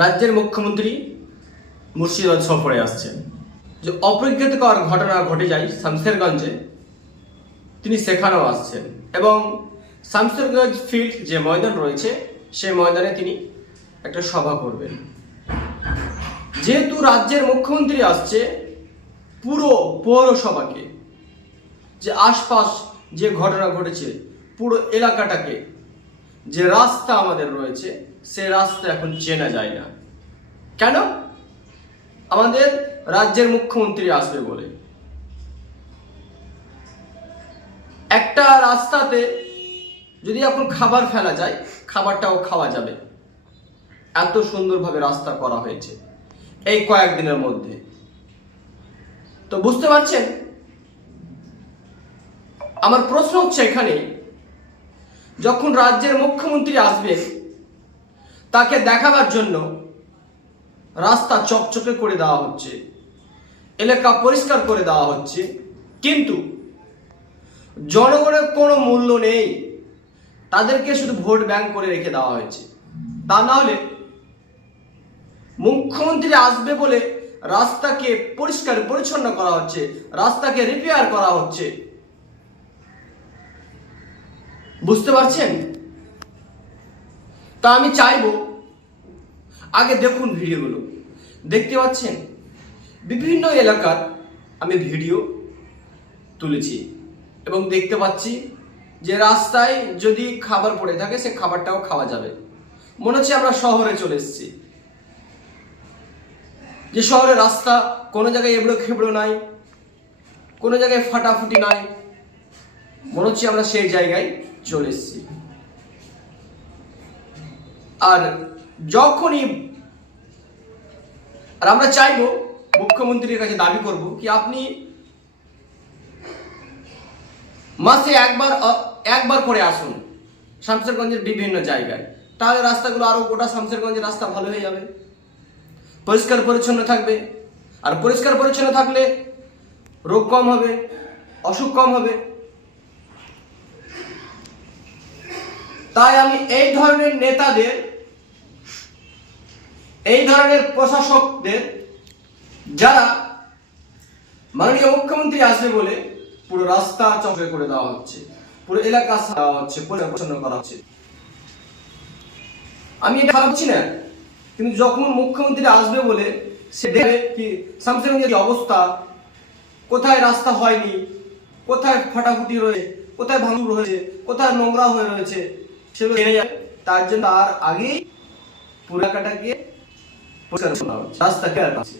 রাজ্যের মুখ্যমন্ত্রী মুর্শিদাবাদ সফরে আসছেন। যে অপ্রজ্ঞাতকর ঘটনা ঘটে যায় শামশেরগঞ্জে তিনি সেখানেও আসছেন। এবং শামশেরগঞ্জ ফিল্ড যে ময়দান রয়েছে, সেই ময়দানে তিনি একটা সভা করবেন। যেহেতু রাজ্যের মুখ্যমন্ত্রী আসছে পুরো পৌরসভাকে, যে আশপাশ যে ঘটনা ঘটেছে, পুরো এলাকাটাকে যে রাস্তা আমাদের রয়েছে, সে রাস্তা এখন চেনা যায় না। কেন? আমাদের রাজ্যের মুখ্যমন্ত্রী আসবে বলে। একটা রাস্তাতে যদি এখন খাবার ফেলা যায়, খাবারটাও খাওয়া যাবে। এত সুন্দরভাবে রাস্তা করা হয়েছে এই কয়েকদিনের মধ্যে। তো বুঝতে পারছেন? আমার প্রশ্ন হচ্ছে এখানে যখন রাজ্যের মুখ্যমন্ত্রী আসবে, তাকে দেখাবার জন্য রাস্তা চকচকে করে দেওয়া হচ্ছে, এলাকা পরিষ্কার করে দেওয়া হচ্ছে। কিন্তু জনগণের কোনো মূল্য নেই। তাদেরকে শুধু ভোট ব্যাংক করে রেখে দেওয়া হয়েছে। তা না হলে মুখ্যমন্ত্রী আসবে বলে রাস্তাকে পরিষ্কার পরিচ্ছন্ন করা হচ্ছে, রাস্তাকে রিপেয়ার করা হচ্ছে। বুঝতে পারছেন? তা আমি চাইব। আগে দেখুন ভিডিওগুলো। দেখতে পাচ্ছেন? বিভিন্ন এলাকার আমি ভিডিও তুলেছি এবং দেখতে পাচ্ছি যে রাস্তায় যদি খাবার পড়ে থাকে, সে খাবারটাও খাওয়া যাবে। মনে হচ্ছে আমরা শহরে চলে এসেছি। যে শহরে রাস্তা কোনো জায়গায় এবড়ো খেবড়ো নাই, কোনো জায়গায় ফাটাফুটি নাই, মনে হচ্ছে আমরা সেই জায়গায় চলে এসেছি। আর যখনই আর আমরা চাইব মুখ্যমন্ত্রীর কাছে দাবি করব কি আপনি মাসে একবার একবার করে আসুন শামসেরগঞ্জের বিভিন্ন জায়গায়। তাহলে রাস্তাগুলো আরও গোটা শামসেরগঞ্জের রাস্তা ভালো হয়ে যাবে। পরিষ্কার পরিচ্ছন্ন থাকবে। আর পরিষ্কার পরিচ্ছন্ন থাকলে রোগ কম হবে, অসুখ কম হবে। তাই আমি এই ধরনের নেতাদের, এই ধরনের প্রশাসকদের, যারা মাননীয় মুখ্যমন্ত্রী আসবে বলে পুরো রাস্তা চকচকে করে দেওয়া হচ্ছে, পুরো এলাকা দেওয়া হচ্ছে, পরিচ্ছন্ন করা হচ্ছে। আমি এটা ভাবছি না, কিন্তু যখন মুখ্যমন্ত্রী আসবে বলে সে দেখবে কি যে অবস্থা, কোথায় রাস্তা হয়নি, কোথায় ফাটাফুটি রয়েছে, কোথায় ভাঙুর রয়েছে কোথায় নোংরা হয়ে রয়েছে সেগুলো জেনে যাবে তার জন্য তার আগেই পুরো এলাকাটাকে পরিষ্কার করা হচ্ছে রাস্তা কেয়ার আছে